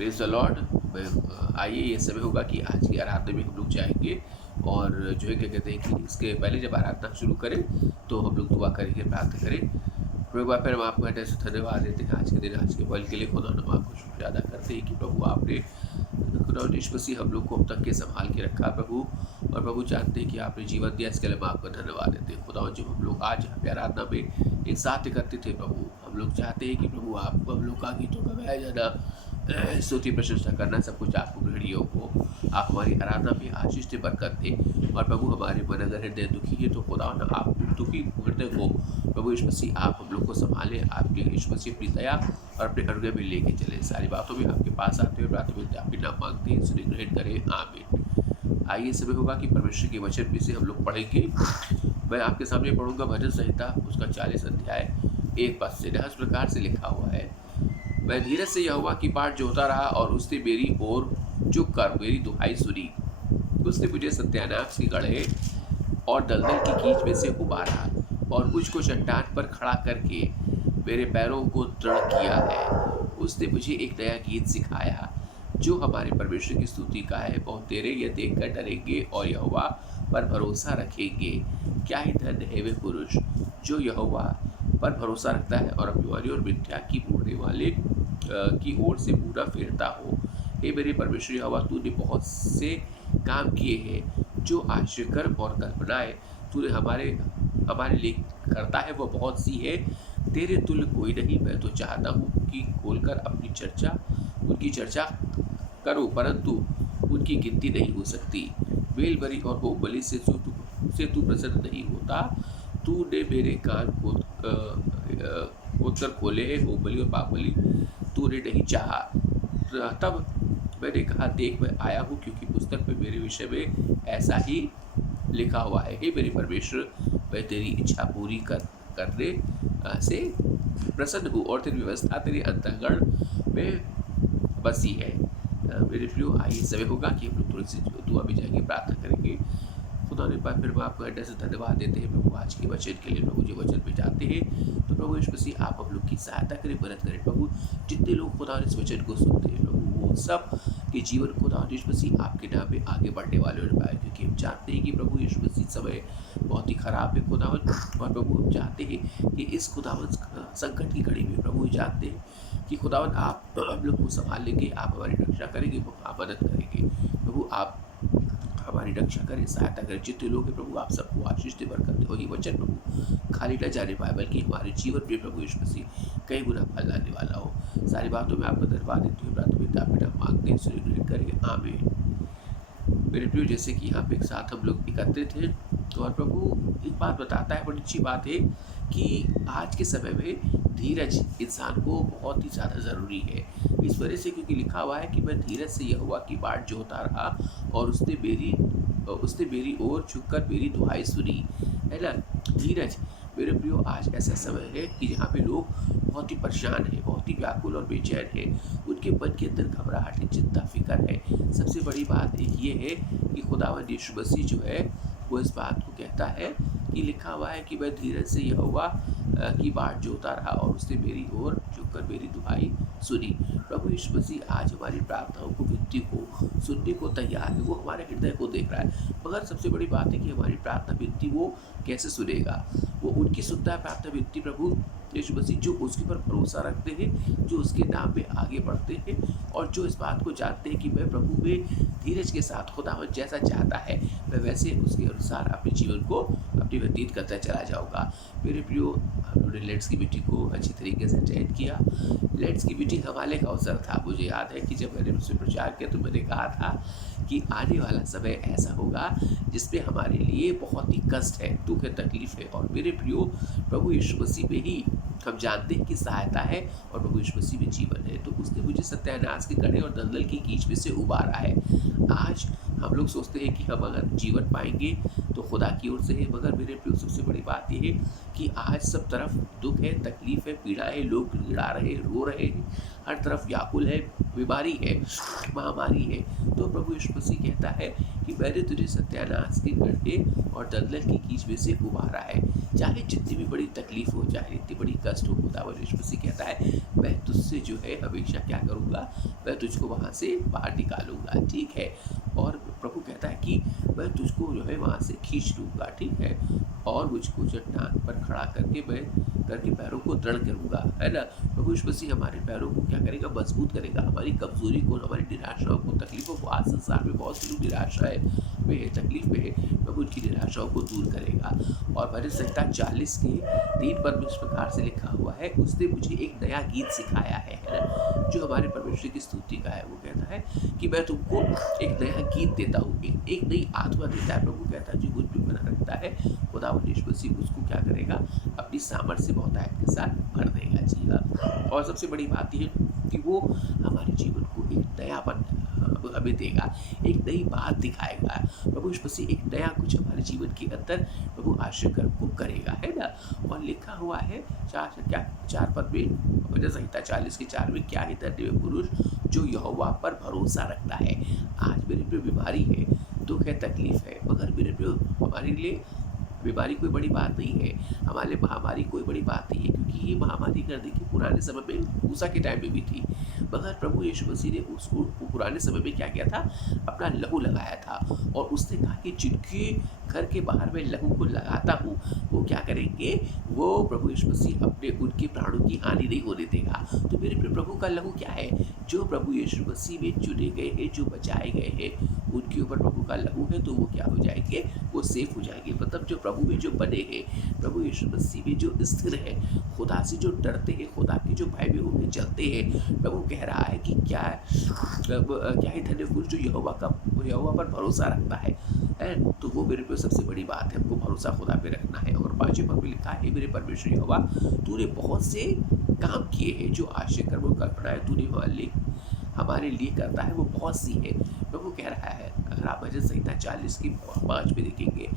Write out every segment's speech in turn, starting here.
Praise the Lord. आइए ये समय होगा कि आज की आराधना में हम लोग जाएँगे और जो है क्या कहते हैं कि इसके पहले जब आराधना शुरू करें तो हम लोग दुआ करेंगे, प्रार्थना करें। प्रभु फिर हम आपको ऐसे धन्यवाद देते हैं आज के दिन, आज के पल के लिए। खुदा हम आपको शुक्रिया अदा करते हैं कि प्रभु आपने खुदा यीशु मसीह हम लोग को अब तक के संभाल के रखा प्रभु। और प्रभु जानते हैं कि आपने जीवन दिया, इसके लिए हम आपको धन्यवाद देते हैं खुदा। जब हम लोग आज यहाँ पे आराधना में एक साथ एकत्रित थे प्रभु, हम लोग चाहते हैं कि प्रभु आपको हम लोग का गीतों का गाया जाना, स्तुति प्रशंसा करना, सब कुछ आपको गृहणियों को आप हमारी आराधना में आशीष से बरकत दें। और प्रभु हमारे मन अगर हृदय दुखी है तो खुदा ना आप दुखी हृदय को प्रभु यीशु मसीह आप हम लोग को संभालें। आपके यीशु मसीह अपनी दया और अपने हृदय में लेके चलें। सारी बातों में आपके पास आते हुए प्रार्थना आपके नाम मांगते हैं, सुने ग्रहण करें, आमीन। आइए समय होगा कि परमेश्वर के वचन में से हम लोग पढ़ेंगे। मैं आपके सामने पढ़ूंगा भजन संहिता उसका 40 अध्याय 1 पद से। इस प्रकार से लिखा हुआ है, मैं धीरज से यहोवा की बाट जोता रहा और उसने मेरी ओर झुक कर मेरी दुहाई सुनी। उसने मुझे सत्यानाश के गड्ढे और दलदल की कीच में से उबारा और मुझको चट्टान पर खड़ा करके मेरे पैरों को दृढ़ किया है। उसने मुझे एक नया गीत सिखाया जो हमारे परमेश्वर की स्तुति का है। बहुत तेरे यह देखकर डरेंगे और यहोवा पर भरोसा रखेंगे। क्या ही धन्य है वे पुरुष जो यहोवा पर भरोसा रखता है और अपनी वाणी और मिथ्या की बोलने वाले की ओर से मुँह न फेरता हो। हे मेरे परमेश्वर यहोवा, तूने बहुत से काम किए हैं जो आश्चर्यकर और कल्पनाएं तूने हमारे लिए करता है वो बहुत सी है। तेरे तुल्य कोई नहीं। मैं तो चाहता हूँ कि खोलकर उनकी चर्चा करूँ, परंतु उनकी गिनती नहीं हो सकती। बेल बलि और होम बलि से तू प्रसन्न नहीं होता। तूने मेरे कान को उत्तर खोले हैं, होम बलि और पाप बलि तूने नहीं चाहा। तब मैंने कहा, देख मैं आया हूँ, क्योंकि पुस्तक में मेरे विषय में ऐसा ही लिखा हुआ है। हे मेरे परमेश्वर, मैं तेरी इच्छा पूरी करने से प्रसन्न हूँ और तेरी व्यवस्था तेरे अंतःकरण में बसी है। मेरे प्रियो, आइए समय होगा कि हम लोग थोड़ी सी दुआ में जाएंगे, प्रार्थना करेंगे। खुदा ने पाक फिर आपको हृदय से धन्यवाद देते हैं प्रभु आज के वचन के लिए। प्रभु जो वचन पे जाते हैं तो प्रभु यीशु मसीह आप हम लोग की सहायता करें, मदद करें प्रभु। जितने लोग खुदा इस वचन को सुनते हैं प्रभु, वो सब के जीवन खुदा यीशु मसीह आपके नाम में आगे बढ़ने वाले हो पाए, क्योंकि हम जानते हैं कि प्रभु यीशु मसीह समय बहुत ही खराब है खुदावन। और प्रभु हम चाहते हैं कि इस खुदावन संकट की घड़ी में प्रभु जानते हैं कि खुदावन आप हम लोग को संभाल लेंगे, आप हमारी रक्षा करेंगे, आप मदद करेंगे प्रभु। आप हमारी रक्षा करें, सहायता करें। जितने लोग हैं प्रभु आप सबको आशीष दे, बरकत दे। और ये वचन प्रभु खाली न जाने पाए, बल्कि हमारे जीवन में प्रभु यीशु मसीह कई गुना फल लाने वाला हो। सारी बातों में आपका धन्यवाद देते हुए प्रार्थना मांगते हैं, सुनिए करें, आमीन। मेरे प्रियो, जैसे कि यहाँ पे एक साथ हम लोग एकत्रित हैं तो और प्रभु एक बात बताता है, बड़ी अच्छी बात है कि आज के समय में धीरज इंसान को बहुत ही ज़्यादा ज़रूरी है। इस वजह से क्योंकि लिखा हुआ है कि मैं धीरज से यहोवा की बाट जोता रहा और उसने मेरी ओर झुककर मेरी दुहाई सुनी, है ना। धीरज मेरे प्रियो, आज ऐसा समय है कि जहाँ पे लोग बहुत ही परेशान हैं, बहुत ही व्याकुल और बेचैन हैं। उनके मन के अंदर घबराहट है, चिंता फिक्र है। सबसे बड़ी बात एक ये है कि खुदावंद यीशु मसीह जो है वो इस बात को कहता है कि लिखा हुआ है कि मैं धीरज से यहोवा की बाट जोता रहा और उसने मेरी ओर झुककर मेरी दुहाई सुनी। प्रभु यीशु मसीह आज हमारी प्रार्थनाओं को, विनती को सुनने को तैयार है। वो हमारे हृदय को देख रहा है, मगर सबसे बड़ी बात है कि हमारी प्रार्थना विनती वो कैसे सुनेगा। वो उनकी सुनता है प्रार्थना विनती प्रभु यीशु मसीह जो उसके पर भरोसा रखते हैं, जो उसके नाम में आगे बढ़ते हैं और जो इस बात को जानते हैं कि मैं प्रभु में धीरज के साथ खुदावंद जैसा चाहता है मैं वैसे उसके अनुसार अपने जीवन को अपनी व्यतीत करता चला जाऊँगा। मेरे प्रियो, हमने लेट्स की मीटिंग को अच्छी तरीके से अटेंड किया। लेट्स की मीटिंग हवाले का अवसर था। मुझे याद है कि जब मैंने उससे प्रचार किया तो मैंने कहा था कि आने वाला समय ऐसा होगा जिसमें हमारे लिए बहुत ही कष्ट है, दुख है, तकलीफ है। और मेरे प्रियो, प्रभु यीशु मसीह में ही हम जानते हैं कि सहायता है और प्रभु यीशु मसीह में जीवन है। तो उसने मुझे सत्यानाश के गड्ढे और दलदल की कीच में से उबारा है। आज हम लोग सोचते हैं कि हम अगर जीवन पाएंगे तो खुदा की ओर से है। मगर मेरे प्रियो सबसे बड़ी बात यह है कि आज सब तरफ दुख है, तकलीफ है, पीड़ा है, लोग गिड़गिड़ा रहे हैं, रो रहे हैं, हर तरफ व्याकुल है, बीमारी है, महामारी है। तो प्रभु यीशु मसीह कहता है कि मैंने तुझे सत्यानाश के गड्ढे और दलदल की कीच में से उबारा है। चाहे जितनी भी बड़ी तकलीफ हो, चाहे जितनी बड़ी कष्ट हो, खुदावंद यीशु मसीह कहता है मैं तुझसे जो है हमेशा क्या करूँगा, मैं तुझको वहाँ से बाहर निकालूंगा, ठीक है। और प्रभु कहता है कि मैं तुझको जो है वहाँ से खींच लूँगा, ठीक है, और मुझको चट्टान पर खड़ा करके मैं करके पैरों को दृढ़ करूँगा, है ना। प्रभु यीशु मसीह हमारे पैरों को क्या करेगा, मजबूत करेगा, हमारी कमजोरी को, हमारी निराशाओं को, तकलीफों को। आज संसार में बहुत से लोग निराशाएं में है, तकलीफ में है, प्रभु उनकी निराशाओं को दूर करेगा। और भजन संहिता 40 के 3 पद में इस प्रकार से लिखा हुआ है, उसने मुझे एक नया गीत सिखाया है ना, जो हमारे परमेश्वर की स्तुति का है। वो कहता है कि मैं तुमको एक नया गीत देता हूँ, एक नई आत्मा देता है। प्रभु कहता है जो मुझ में बना रखता है, खुदावंद यीशु मसीह उसको क्या करेगा, अपनी सामर्थ्य से बहुतायत के साथ भर देगा, जी हाँ। और सबसे बड़ी बात यह है कि वो हमारे जीवन को एक नयापन हमें देगा, एक नई बात दिखाएगा। प्रभु यीशु मसीह एक नया कुछ हमारे जीवन के अंदर प्रभु आश्चर्य कर्म को करेगा, है ना। और लिखा हुआ है 4 पद में, भजन संहिता 40 के 4 में, क्या है धन्य पुरुष जो यहोवा पर भरोसा रखता है। आज मेरे प्रिय बीमारी है, दुख है, तकलीफ है, मगर मेरे प्रिय हमारे लिए बीमारी कोई बड़ी बात नहीं है, हमारे महामारी कोई बड़ी बात नहीं है, क्योंकि ये महामारी कर देखिए पुराने समय में मूसा के टाइम में भी थी। मगर प्रभु यीशु मसीह ने उसको पुराने समय में क्या किया था, अपना लहू लगाया था, और उसने कहा कि जिनके घर के बाहर में लहू को लगाता हूँ वो क्या करेंगे, वो प्रभु यीशु मसीह अपने उनके प्राणों की हानि नहीं होने देगा। तो मेरे प्रभु का लहू क्या है, जो प्रभु यीशु मसीह में चुने गए हैं, जो बचाए गए हैं, उनके ऊपर प्रभु का लहू है, तो वो क्या हो जाएंगे, वो सेफ हो जाएंगे। मतलब जो प्रभु में जो बने हैं, प्रभु यीशु मसीह में जो स्थिर है, खुदा से जो डरते हैं, खुदा के जो भय में होकर चलते हैं, प्रभु कह रहा है कि क्या है धन्य पुरुष जो यहोवा पर भरोसा रखता है। तो वो मेरे पे सबसे बड़ी बात है, हमको भरोसा खुदा पे रखना है। और 5वें पद में लिखा है, मेरे परमेश्वर यहोवा तूने बहुत से काम किए हैं, जो आश्चर्य कर्म कल्पनाएं तूने हमारे लिए करता है वो बहुत सी है। प्रभु कह रहा है, अगर आप भजन संहिता 40 की 5 में देखेंगे,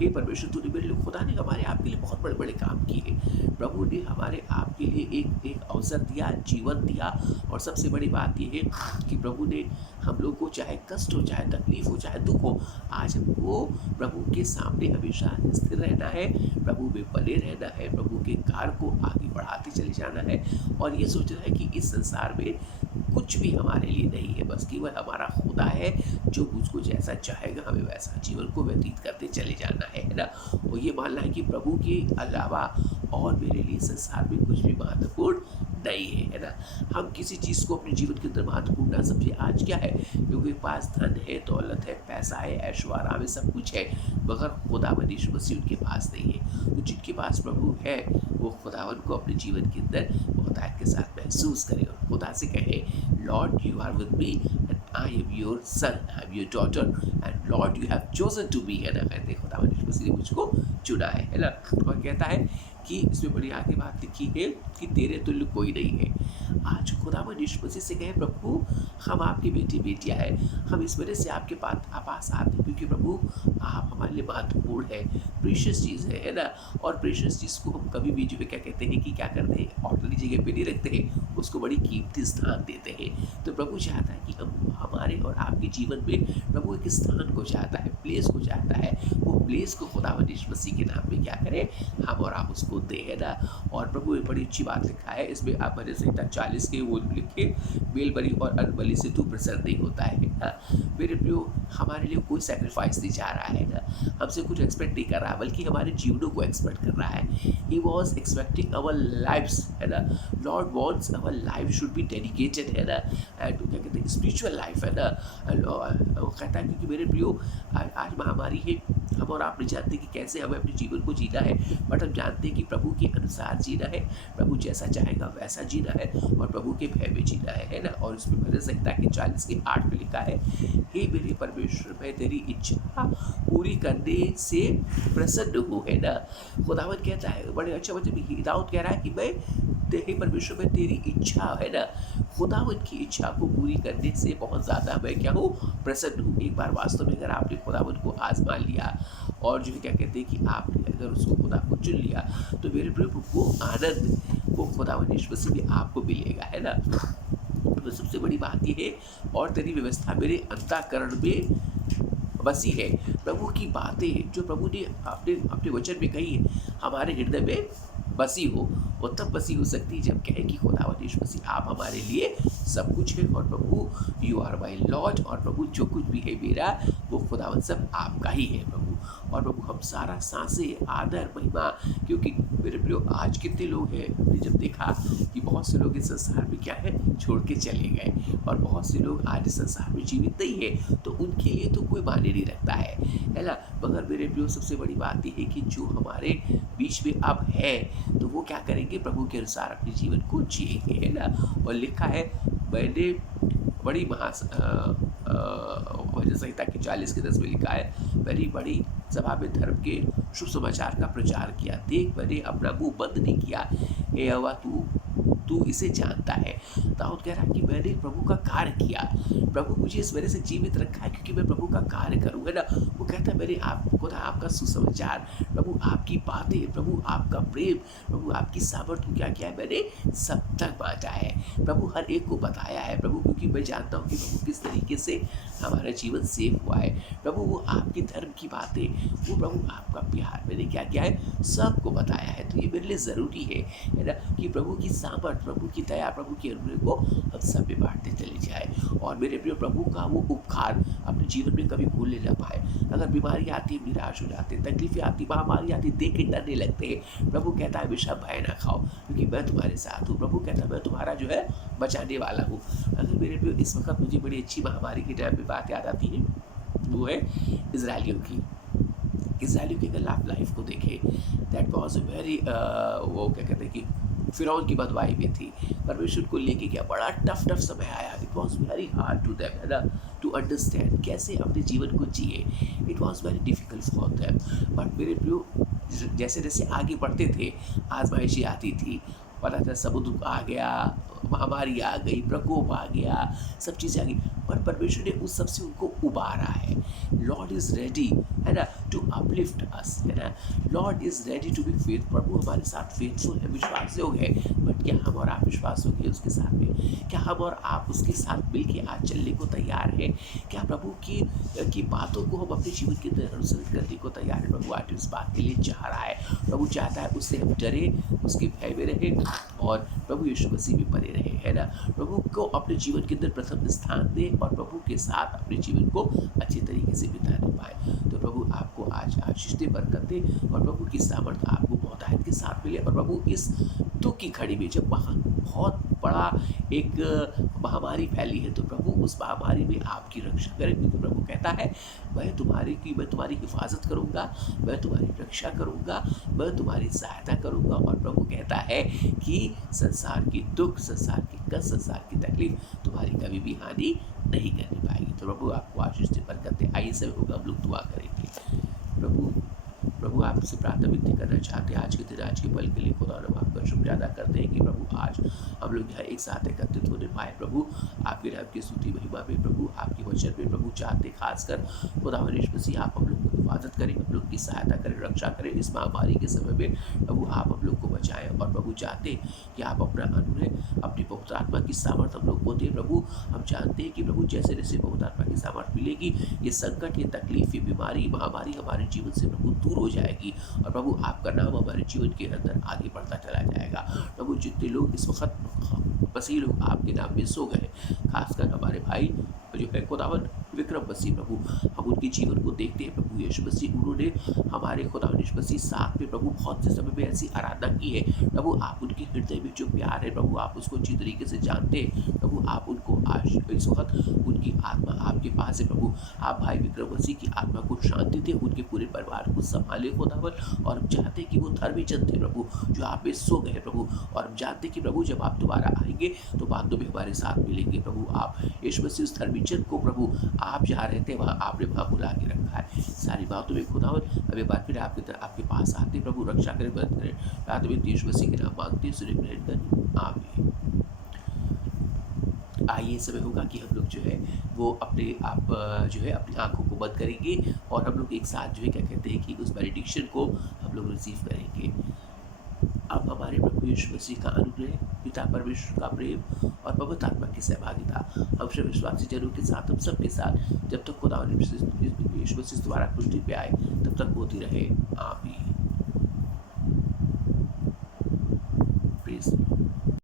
हे परमेश्वर तूने मेरे लिए, खुदा ने हमारे आपके लिए बहुत बड़े बड़े काम किए। प्रभु ने हमारे आपके लिए एक अवसर दिया, जीवन दिया। और सबसे बड़ी बात यह है कि प्रभु ने हम लोग को, चाहे कष्ट हो, चाहे तकलीफ हो, चाहे दुख हो, आज हमको प्रभु के सामने हमेशा स्थिर रहना है, प्रभु में बने रहना है, प्रभु के कार्य को आगे बढ़ाते चले जाना है। और ये सोचना है कि इस संसार में कुछ भी हमारे लिए नहीं है, बस केवल हमारा खुदा है जो मुझको जैसा चाहेगा हमें वैसा जीवन को व्यतीत करते चले जाना है ना। और ये मानना है कि प्रभु के अलावा और मेरे लिए संसार में कुछ भी महत्वपूर्ण नहीं है ना। हम किसी चीज़ को अपने जीवन के अंदर महत्वपूर्ण ना समझे। आज क्या है, क्योंकि पास धन है, दौलत है, पैसा है, ऐशो आराम है, सब कुछ है, मगर खुदावंद यीशु मसीह उनके पास नहीं है। तो जिनके पास प्रभु है वो खुदावंद को अपने जीवन के अंदर बहुतायत के साथ महसूस करें और खुदा से कहे, Lord you are with me and I am your son, I am your daughter and Lord you have chosen to be, है ना। कहते खुदावंद यीशु मसीह ने मुझको चुना है ना। और कहता है कि इसमें बड़ी आगे बात लिखी है कि तेरे तुल्य कोई नहीं है। आज खुदावंद यीशु मसीह से कहे, प्रभु हम आपके बेटे बेटियां हैं, हम इस वजह से आपके पास आते हैं क्योंकि प्रभु आप हमारे लिए महत्वपूर्ण है, प्रीशियस चीज़ है ना। और प्रीशियस चीज़ को हम कभी भी जो है क्या कहते हैं कि क्या करते हैं, ऑर्डनरी जगह पे नहीं रखते हैं, उसको बड़ी कीमती स्थान देते हैं। तो प्रभु चाहता है कि हम हमारे और आपके जीवन में प्रभु एक स्थान को चाहता है, प्लेस को चाहता है। वो प्लेस को खुदावंद यीशु मसीह के नाम में क्या करें, हम और आप उसको दे, है ना। और प्रभु एक बड़ी अच्छी बात लिखा है इसमें, आप भजन संहिता 40 के वो लिखे, बेल बलि और अन्न बलि से तू प्रसन्न नहीं होता है ना। मेरे प्रियो हमारे लिए कोई सैक्रिफाइस नहीं चाह रहा है ना, हमसे कुछ एक्सपेक्ट नहीं कर रहा, बल्कि हमारे जीवनों को एक्सपेक्ट कर रहा है। He was expecting our lives, है ना। Lord wants our life should be dedicated, है ना, एंड क्या कहते हैं स्पिरिचुअल लाइफ, है ना। कहता है क्योंकि मेरे प्रियो आज महामारी है, हम और आप नहीं जानते कि कैसे हमें अपने जीवन को जीना है, बट हम जानते हैं कि प्रभु के अनुसार जीना है, प्रभु जैसा चाहेगा वैसा जीना है, और प्रभु के भय में जीना है ना। और इसमें भजन संहिता के 40 के 8 में लिखा है, हे मेरे परमेश्वर मैं तेरी इच्छा पूरी करने से प्रसन्न हूँ, है ना। खुदावंद कहता है बड़े अच्छा मतलब दाऊद कह रहा है कि मैं हे परमेश्वर, मैं तेरी इच्छा है ना, खुदावंद की इच्छा को पूरी करने से बहुत ज़्यादा मैं क्या हूँ, प्रसन्न हूँ। एक बार वास्तव में अगर आपने खुदावंद को आज़मा लिया और जो है क्या कहते हैं कि आपने अगर उसको खुदा को चुन लिया, तो मेरे प्रभु वो आनंद वो खुदावंद यीशु मसीह में आपको मिलेगा, है ना। तो सबसे बड़ी बात ये है, और तेरी व्यवस्था मेरे अंतःकरण में बसी है। प्रभु की बातें जो प्रभु ने अपने अपने वचन में कही है, हमारे हृदय में बसी हो। वो तब बसी हो सकती है जब कहे कि खुदावंद यीशु मसीह आप हमारे लिए सब कुछ है, और प्रभु यू आर माई लॉर्ड, और प्रभु जो कुछ भी है मेरा वो खुदावंद सब आपका ही है प्रभु। और प्रभु हम सारा सांसें, आदर, महिमा, क्योंकि मेरे प्रियो आज कितने लोग हैं, हमने जब देखा कि बहुत से लोग इस संसार में क्या है, छोड़ के चले गए, और बहुत से लोग आज इस संसार में जीवित नहीं है, तो उनके लिए तो कोई मायने नहीं रखता है ना। मगर मेरे प्रियो सबसे बड़ी बात यह है कि जो हमारे बीच में अब है, तो वो क्या करेंगे, प्रभु के अनुसार अपने जीवन को जिएंगे, है ना। और लिखा है, मैंने बड़ी भजन संहिता की 40:10 में लिखा है, मैंने बड़ी सभा में धर्म के शुभ समाचार का प्रचार किया, देख मैंने अपना मुंह बंद नहीं किया, हे यहोवा तू इसे जानता है। दाऊद कह रहा है कि मैंने प्रभु का कार्य किया, प्रभु मुझे इस वजह से जीवित रखा है क्योंकि मैं प्रभु का कार्य करूँ, है ना। वो कहता है मैंने खुदा आपका सुसमाचार, प्रभु आपकी बातें, प्रभु आपका प्रेम, प्रभु आपकी सामर्थ्य क्या क्या है, मैंने सब तक बांटा है, प्रभु हर एक को बताया है प्रभु, क्योंकि मैं जानता हूँ कि प्रभु किस तरीके से हमारा जीवन सेव हुआ है। प्रभु वो आपकी धर्म की बातें, वो प्रभु आपका प्यार मैंने क्या क्या है, सबको बताया है। तो ये मेरे लिए ज़रूरी है ना, कि प्रभु की सामर्थ, प्रभु की दया, प्रभु के अनुग्रह को हम सब में बांटते चले जाए, और मेरे प्रिय प्रभु का वो उपकार अपने जीवन में कभी भूलने न पाए। अगर बीमारी आती है निराश हो जाते हैं, तकलीफें आती, महामारी आती, देख के डरने लगते हैं, प्रभु कहता है हमेशा भय ना खाओ क्योंकि मैं तुम्हारे साथ हूँ। प्रभु कहता है मैं तुम्हारा जो है बचाने वाला हूँ। अगर मेरे प्रिय इस वक्त मुझे बड़ी अच्छी महामारी के टाइम में बात याद आती है, वो है इजराइलियों की। इजराइलियों की अगर आप लाइफ को देखें, दैट वॉज वेरी वो क्या कहते हैं कि फिरौन की बदवाई में थी, परमेश्वर को लेके क्या बड़ा टफ समय आया। It was very hard to them, है ना, टू अंडरस्टैंड कैसे अपने जीवन को जिए। It was very difficult for them. But मेरे प्रियो जैसे जैसे आगे बढ़ते थे, आजमाइशी आती थी, पता था समुद्र आ गया, महामारी आ गई, प्रकोप आ गया, सब चीज़ें आ गई, पर परमेश्वर ने उस सब से उनको उबारा है। लॉर्ड इज़ रेडी, है ना, टू अपलिफ्ट अस, है ना। Lord is ready to be faith. प्रभु हमारे साथ फेथफुल है, विश्वास योग है। बट क्या हम और आप विश्वास होंगे उसके साथ में? क्या हम और आप उसके साथ मिल के आज चलने को तैयार है? क्या प्रभु की बातों को हम अपने जीवन के अंदर अनुसरित करने को तैयार है? प्रभु आज इस बात के लिए चाह रहा है। प्रभु चाहता है उससे हम डरे, उसके भय में रहे, और प्रभु यीशु मसीह में बने रहे, है ना। प्रभु को अपने जीवन के अंदर प्रथम स्थान दें, और प्रभु के साथ अपने जीवन को अच्छे तरीके से बिताने पाए। तो प्रभु आपको आज आशीष दे, बरकत दे, और प्रभु की सामर्थ आपको बहुतायत के साथ मिले। और प्रभु इस दुख की घड़ी में जब बहुत बड़ा एक महामारी फैली है, तो प्रभु उस महामारी में आपकी रक्षा करें, क्योंकि प्रभु कहता है मैं तुम्हारी हिफाजत करूंगा, मैं तुम्हारी रक्षा करूंगा, मैं तुम्हारी सहायता करूंगा। और प्रभु कहता है कि संसार की दुख, संसार की कष्ट, संसार की तकलीफ तुम्हारी कभी भी हानि नहीं करने पाएगी। तो प्रभु आपको आशीष दे, बरकत दे। आइए सब होगा हम लोग दुआ करेंगे। प्रभु आपसे प्रार्थना विनती करना चाहते हैं आज के दिन, आज के पल के लिए खुदा हम आपका शुक्रिया अदा करते हैं कि प्रभु आज हम लोग यहाँ एक साथ एकत्रित होने पाए। प्रभु आपके नाम की स्तुति महिमा में, प्रभु आपके वचन में प्रभु चाहते खासकर खुदा यीशु मसीह आप हम लोग को हिफाजत करें, हम लोग की सहायता करें, रक्षा करें इस महामारी के समय में। प्रभु आप हम लोग को बचाएं, और प्रभु चाहते कि आप अपना अनुग्रह, अपनी पवित्र आत्मा की सामर्थ हम लोग को दें। प्रभु हम जानते हैं कि प्रभु जैसे जैसे पवित्र आत्मा की सामर्थ मिलेगी, ये संकट, ये तकलीफ, ये बीमारी, महामारी हमारे जीवन से प्रभु दूर हो जाएगी, और प्रभु आपका नाम हमारे जीवन के अंदर आगे बढ़ता चला जाएगा। प्रभु जितने लोग इस वक्त मसीह लोग आपके नाम में सो गए, खासकर हमारे भाई जो है खुदावन विक्रम मसीह, प्रभु हम उनके जीवन को देखते हैं। प्रभु यीशु मसीह उन्होंने हमारे खुदावन यीशु मसीह साथ में प्रभु बहुत से समय में ऐसी आराधना की है। प्रभु आप उनके हृदय में जो प्यार है, प्रभु आप उसको अच्छी तरीके से जानते हैं। प्रभु आप उनको आशीष इस वक्त उनकी आत्मा आपके पास है प्रभु। आप भाई विक्रम मसीह की आत्मा को शांति दे, उनके पूरे परिवार को संभाले खुदावन। और हम चाहते हैं कि वो धर्मी जन थे प्रभु, जो आप में सो गए प्रभु। और हम जानते हैं कि प्रभु जब आप दोबारा आएंगे तो बातों में हमारे साथ मिलेंगे प्रभु। आप यीशु मसीह उस धर्मी जन को प्रभु, आप जहाँ रहते हैं वहाँ आपने वहाँ बुला के रखा है। सारी बातों में खुदावन हम एक बार फिर आपके पास आते प्रभु, रक्षा करें, मदद करें। रात में यीशु मसीह के नाम मांगते हैं, सुने ग्रहण करें, आमीन। आइए समय होगा कि हम लोग जो है वो अपने आप जो है अपनी आंखों को बंद करेंगे और हम लोग एक साथ जो है क्या कहते हैं कि उस मेडिटेशन को हम लोग रिसीव करेंगे। अब हमारे प्रभु यीशु मसीह का अनुग्रह, पिता परमेश्वर का प्रेम और पवित्र आत्मा की सहभागिता हम सब विश्वासी जनों के साथ, हम सबके साथ, जब तक खुदा यीशु मसीह दोबारा पृथ्वी पे आए तब तक होती रहे, आमीन।